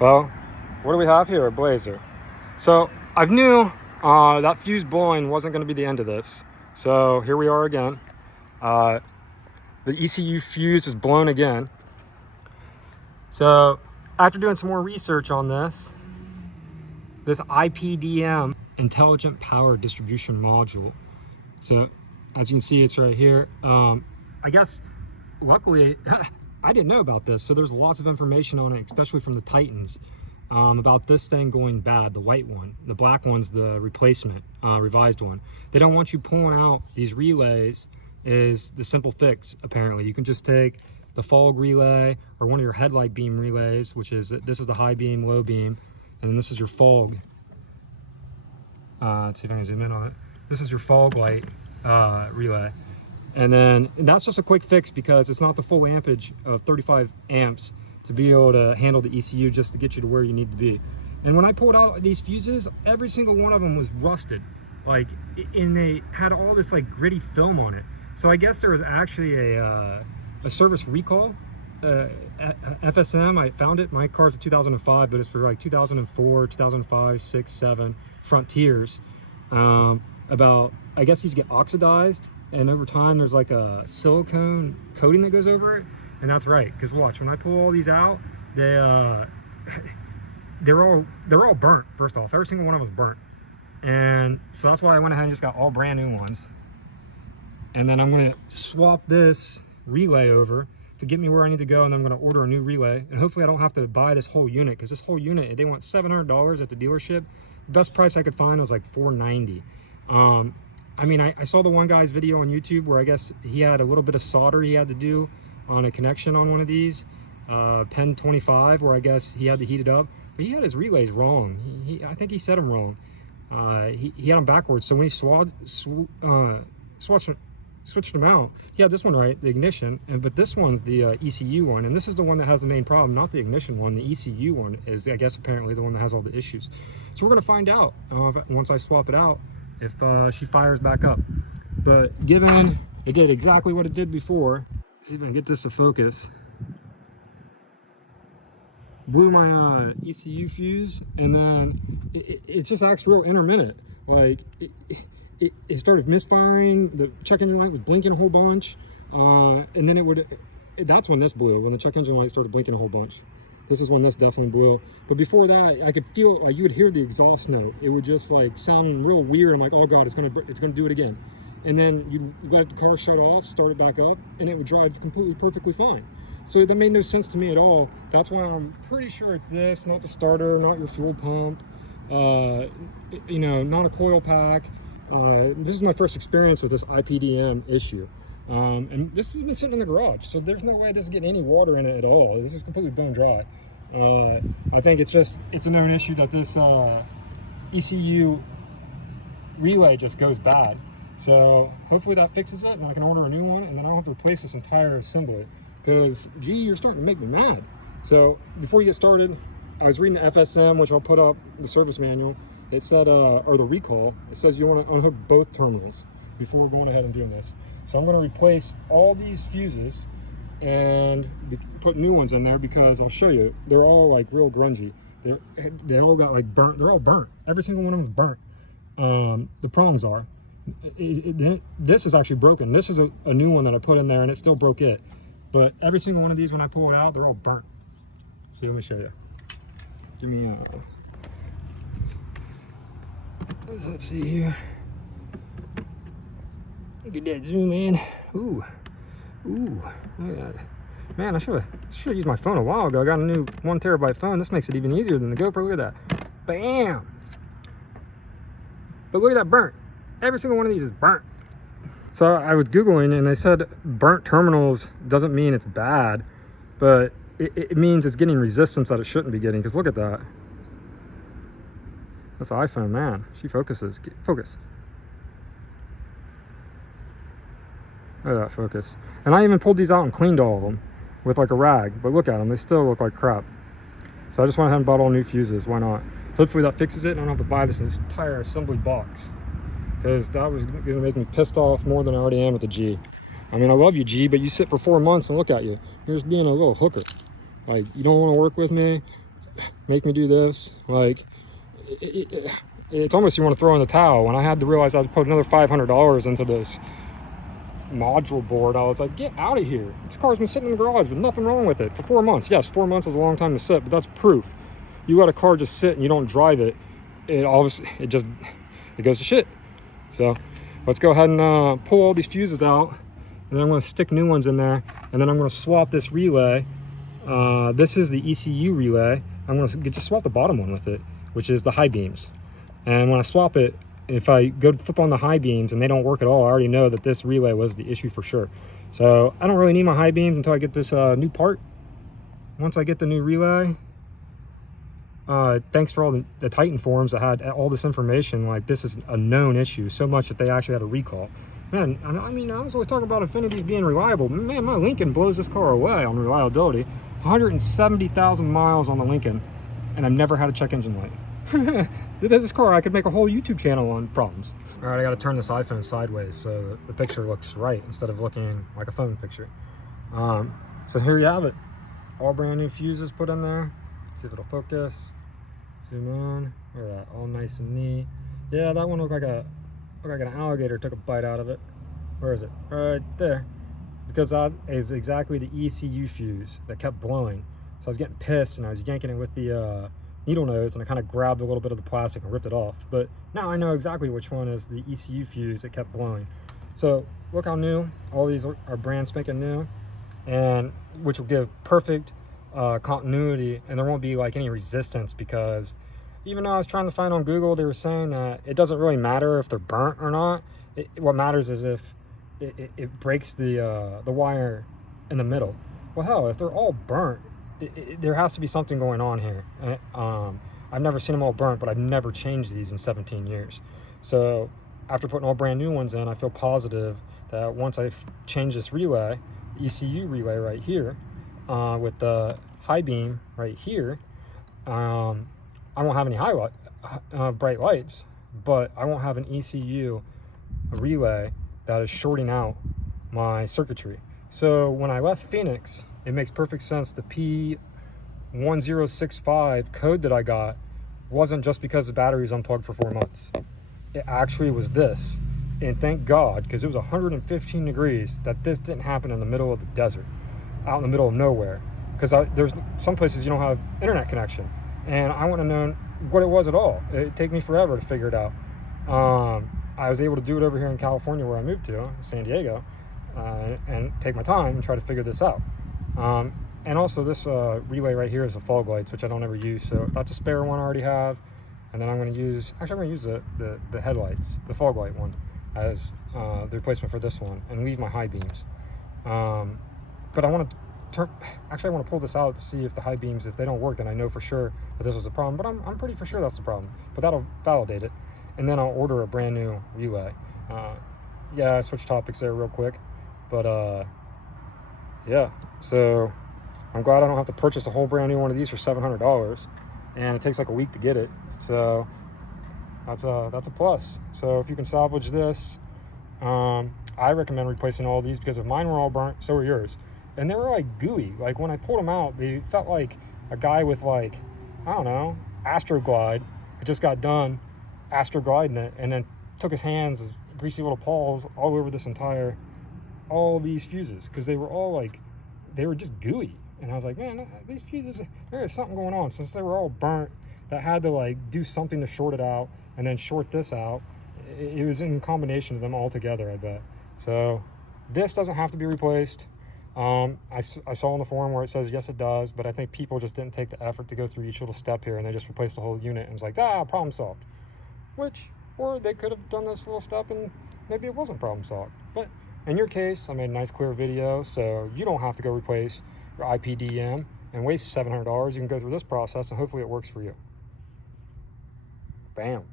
Well, what do we have here? A blazer. So I knew that fuse blowing wasn't going to be the end of this. So here we are again. The ECU fuse is blown again. So after doing some more research on this IPDM Intelligent Power Distribution Module. So as you can see, it's right here. I guess luckily I didn't know about this, so there's lots of information on it, especially from the Titans, about this thing going bad, the white one. The black one's the replacement, revised one. They don't want you pulling out these relays is the simple fix, apparently. You can just take the fog relay or one of your headlight beam relays, which is, this is the high beam, low beam, and then this is your fog. Let's see if I can zoom in on it. This is your fog light relay. And then that's just a quick fix because it's not the full ampage of 35 amps to be able to handle the ECU just to get you to where you need to be. And when I pulled out these fuses, every single one of them was rusted. Like, and they had all this like gritty film on it. So I guess there was actually a service recall. FSM, I found it. My car's a 2005, but it's for like 2004, 2005, 6, 7 Frontiers. About, I guess these get oxidized, and over time there's like a silicone coating that goes over it. And that's right, because watch, when I pull all these out, they're all burnt. First off, every single one of them is burnt. And so that's why I went ahead and just got all brand new ones. And then I'm going to swap this relay over to get me where I need to go, and then I'm going to order a new relay. And hopefully I don't have to buy this whole unit, because this whole unit, they want $700 at the dealership. The best price I could find was like $490. I mean, I saw the one guy's video on YouTube where I guess he had a little bit of solder he had to do on a connection on one of these, P1065, where I guess he had to heat it up. But he had his relays wrong. I think he set them wrong. He had them backwards, so when he switched them out, he had this one right, the ignition, but this one's the ECU one, and this is the one that has the main problem, not the ignition one. The ECU one is, I guess, apparently the one that has all the issues. So we're going to find out once I swap it out if she fires back up. But given it did exactly what it did before, see if I can get this to focus. Blew my ECU fuse, and then it just acts real intermittent. Like it started misfiring. The check engine light was blinking a whole bunch, and then that's when this blew, when the check engine light started blinking a whole bunch. This is when this definitely blew. But before that, I could feel, you would hear the exhaust note. It would just like sound real weird. I'm like, oh God, it's gonna do it again. And then you let the car shut off, start it back up, and it would drive completely perfectly fine. So that made no sense to me at all. That's why I'm pretty sure it's this, not the starter, not your fuel pump, you know, not a coil pack. This is my first experience with this IPDM issue. And this has been sitting in the garage, so there's no way this is getting any water in it at all. This is completely bone dry. I think it's a known issue that this ECU relay just goes bad. So hopefully that fixes it, and I can order a new one, and then I don't have to replace this entire assembly. Because, gee, you're starting to make me mad. So before you get started, I was reading the FSM, which I'll put up the service manual. It said, or the recall, it says you want to unhook both terminals before we're going ahead and doing this. So I'm going to replace all these fuses and put new ones in there, because I'll show you, they're all like real grungy. They all got like burnt. They're all burnt. Every single one of them is burnt. The prongs are. This is actually broken. This is a new one that I put in there, and it still broke it. But every single one of these, when I pull it out, they're all burnt. So let me show you. Give me let's see here. Look at that zoom in. Ooh, look at that. Man, I should have used my phone a while ago. I got a new 1 terabyte phone. This makes it even easier than the GoPro. Look at that. Bam. But look at that burnt. Every single one of these is burnt. So I was Googling, and they said burnt terminals doesn't mean it's bad, but it means it's getting resistance that it shouldn't be getting. Because look at that. That's the iPhone, man. She focuses. Focus. Look at that focus. And I even pulled these out and cleaned all of them with like a rag. But look at them. They still look like crap. So I just went ahead and bought all new fuses. Why not? Hopefully that fixes it, and I don't have to buy this entire assembly box. because that was going to make me pissed off more than I already am with the G. I mean, I love you, G, but you sit for 4 months and look at you. You're just being a little hooker. Like, you don't want to work with me, make me do this. Like, it's almost you want to throw in the towel. When I had to realize I had to put another $500 into this module board, I was like, get out of here. This car's been sitting in the garage with nothing wrong with it for 4 months. Yes, 4 months is a long time to sit, but that's proof. You let a car just sit and you don't drive it, it goes to shit. So let's go ahead and pull all these fuses out, and then I'm going to stick new ones in there, and then I'm going to swap this relay. This is the ECU relay. I'm going to just swap the bottom one with it, which is the high beams. And when I swap it, if I go to flip on the high beams and they don't work at all, I already know that this relay was the issue for sure. So I don't really need my high beams until I get this new part. Once I get the new relay, thanks for all the Titan forums that had all this information. Like, this is a known issue, so much that they actually had a recall. Man, I mean, I was always talking about Infiniti being reliable. Man, my Lincoln blows this car away on reliability. 170,000 miles on the Lincoln, and I've never had a check engine light. This car, I could make a whole YouTube channel on problems. All right, I got to turn this iPhone sideways so the picture looks right instead of looking like a phone picture. So here you have it. All brand new fuses put in there. Let's see if it'll focus. Zoom in. Look at that, all nice and neat. Yeah, that one looked like an alligator took a bite out of it. Where is it? Right there. Because that is exactly the ECU fuse that kept blowing. So I was getting pissed and I was yanking it with the needle nose, and I kind of grabbed a little bit of the plastic and ripped it off. But now I know exactly which one is the ECU fuse that kept blowing. So look how new. All these are brand spanking new, and which will give perfect continuity, and there won't be like any resistance, because even though I was trying to find on Google, they were saying that it doesn't really matter if they're burnt or not. What matters is if it breaks the wire in the middle. Well, hell, if they're all burnt, there has to be something going on here. I've never seen them all burnt, but I've never changed these in 17 years. So after putting all brand new ones in, I feel positive that once I change this relay, ECU relay right here, with the high beam right here, I won't have any bright lights, but I won't have an ECU relay that is shorting out my circuitry. So when I left Phoenix, it makes perfect sense. The P1065 code that I got wasn't just because the battery was unplugged for 4 months. It actually was this. And thank God, because it was 115 degrees, that this didn't happen in the middle of the desert, out in the middle of nowhere. Because there's some places you don't have internet connection. And I wouldn't have known what it was at all. It'd take me forever to figure it out. I was able to do it over here in California, where I moved to, San Diego, and take my time and try to figure this out. And also this relay right here is the fog lights, which I don't ever use. So that's a spare one I already have. And then I'm going to use the headlights, the fog light one, as the replacement for this one, and leave my high beams. But I want to I want to pull this out to see if the high beams, if they don't work, then I know for sure that this was a problem. But I'm pretty for sure that's the problem. But that'll validate it. And then I'll order a brand new relay. Yeah, I switched topics there real quick. But yeah, so I'm glad I don't have to purchase a whole brand new one of these for $700. And it takes like a week to get it. So that's a plus. So if you can salvage this, I recommend replacing all these, because if mine were all burnt, so were yours. And they were like gooey. Like when I pulled them out, they felt like a guy with like, I don't know, Astroglide, who just got done Astrogliding it, and then took his hands, his greasy little paws, all over all these fuses, because they were all like, they were just gooey. And I was like, man, these fuses, there's something going on. Since they were all burnt, that had to like do something to short it out, and then short this out. It was in combination of them all together, I bet. So this doesn't have to be replaced. I saw on the forum where it says yes it does, but I think people just didn't take the effort to go through each little step here, and they just replaced the whole unit and was like, problem solved. Or they could have done this little step and maybe it wasn't problem solved. But in your case, I made a nice clear video, so you don't have to go replace your IPDM and waste $700. You can go through this process and hopefully it works for you. Bam.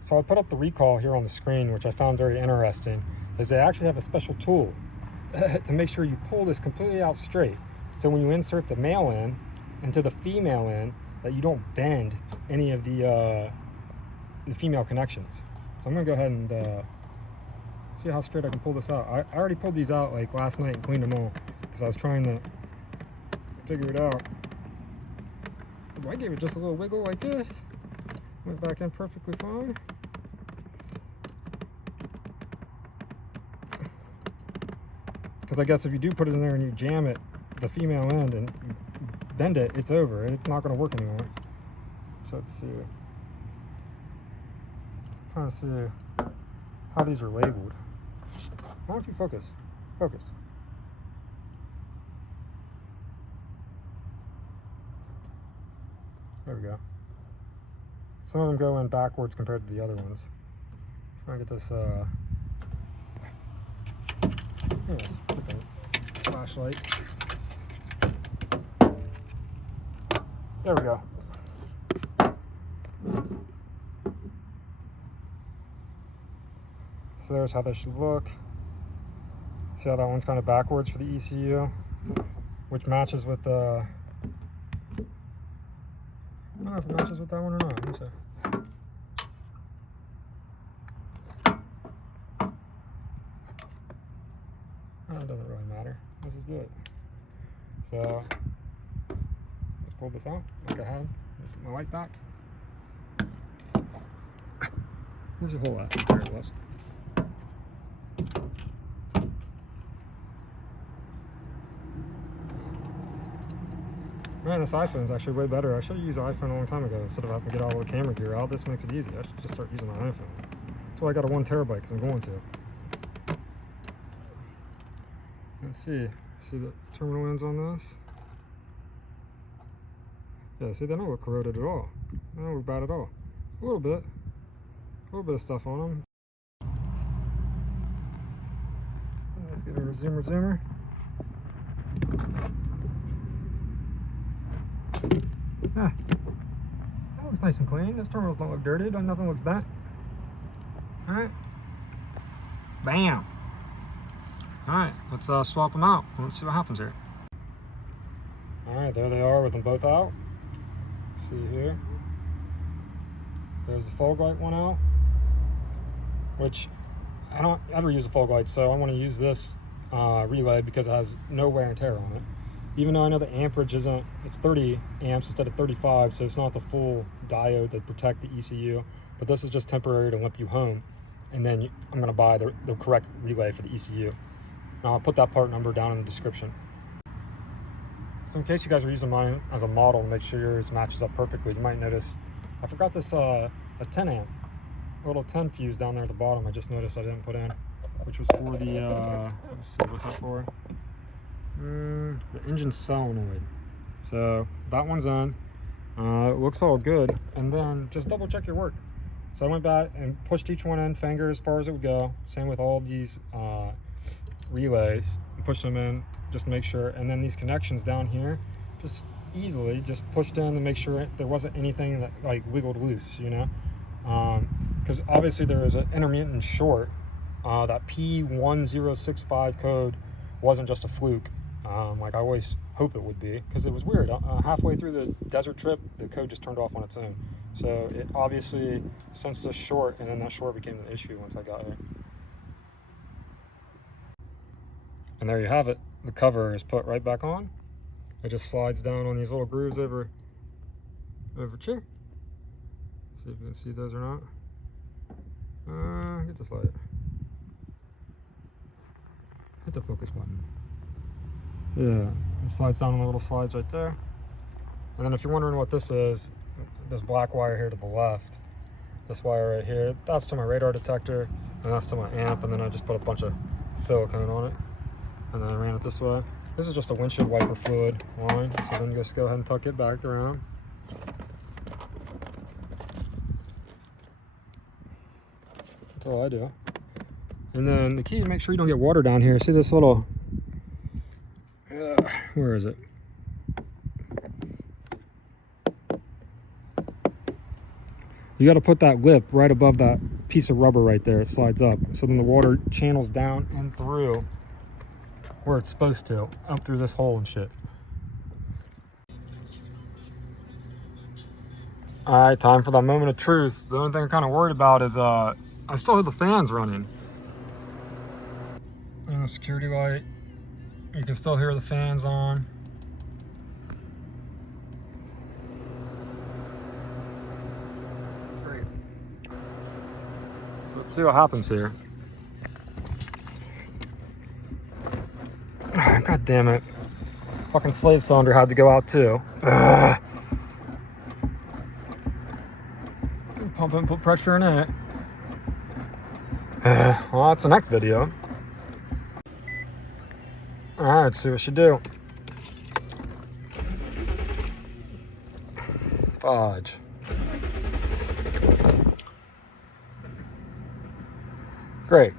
So I put up the recall here on the screen, which I found very interesting, is they actually have a special tool to make sure you pull this completely out straight. So when you insert the male in into the female in, that you don't bend any of the female connections. So I'm gonna go ahead and see how straight I can pull this out. I already pulled these out like last night and cleaned them all because I was trying to figure it out. I gave it just a little wiggle like this. Went back in perfectly fine. Because I guess if you do put it in there and you jam it, the female end, and you bend it, it's over. It's not going to work anymore. So let's see. Trying to see how these are labeled. Why don't you focus? Focus. There we go. Some of them go in backwards compared to the other ones. Try and get this this freaking flashlight. There we go. So there's how they should look. See how that one's kind of backwards for the ECU, which matches with the. I don't know if it matches with that one or not. Let me see. Oh, it doesn't really matter. Let's just do it. So let's pull this out. Look ahead. Put my light back. Where's the hole at? There it was. Man, this iPhone's actually way better. I should have used an iPhone a long time ago instead of having to get all the camera gear out. This makes it easy. I should just start using my iPhone. That's why I got a 1 terabyte, because I'm going to. Let's see. See the terminal ends on this? Yeah, see, they don't look corroded at all. They don't look bad at all. A little bit. A little bit of stuff on them. Let's give it a zoomer. Ah, that looks nice and clean. Those terminals don't look dirty. Nothing looks bent. Alright. Bam! Alright, let's swap them out. Let's see what happens here. Alright, there they are with them both out. Let's see here. There's the fog light one out, which I don't ever use the fog light, so I want to use this relay because it has no wear and tear on it. Even though I know the amperage isn't, it's 30 amps instead of 35, so it's not the full diode to protect the ECU, but this is just temporary to limp you home. And then I'm gonna buy the correct relay for the ECU. Now I'll put that part number down in the description. So in case you guys are using mine as a model to make sure yours matches up perfectly, you might notice I forgot this a 10 amp, a little 10 fuse down there at the bottom. I just noticed I didn't put in, which was for the, let's see, what's that for? The engine solenoid. So that one's in. It looks all good. And then just double check your work. So I went back and pushed each one in, finger as far as it would go. Same with all these relays. Push them in just to make sure. And then these connections down here, just easily just pushed in to make sure there wasn't anything that like wiggled loose, you know. Because obviously there was an intermittent short. That P1065 code wasn't just a fluke. Like I always hope it would be, because it was weird. Halfway through the desert trip, the code just turned off on its own. So it obviously sensed a short, and then that short became an issue once I got here. And there you have it. The cover is put right back on. It just slides down on these little grooves over here. See if you can see those or not. Get this light. Hit the focus button. Yeah, it slides down on the little slides right there. And then if you're wondering what this is, this black wire here to the left, this wire right here, that's to my radar detector, and that's to my amp, and then I just put a bunch of silicone on it, and then I ran it this way. This is just a windshield wiper fluid line, so then just go ahead and tuck it back around. That's all I do. And then the key is make sure you don't get water down here. See this little, where is it? You got to put that lip right above that piece of rubber right there. It slides up. So then the water channels down and through where it's supposed to, up through this hole and shit. All right, time for that moment of truth. The only thing I'm kind of worried about is I I still have the fans running. And the security light, you can still hear the fans on. Great. So let's see what happens here. God damn it. Fucking slave cylinder had to go out too. Ugh. Pump and put pressure in it. Well, that's the next video. Alright, let's see what she do. Fudge. Great.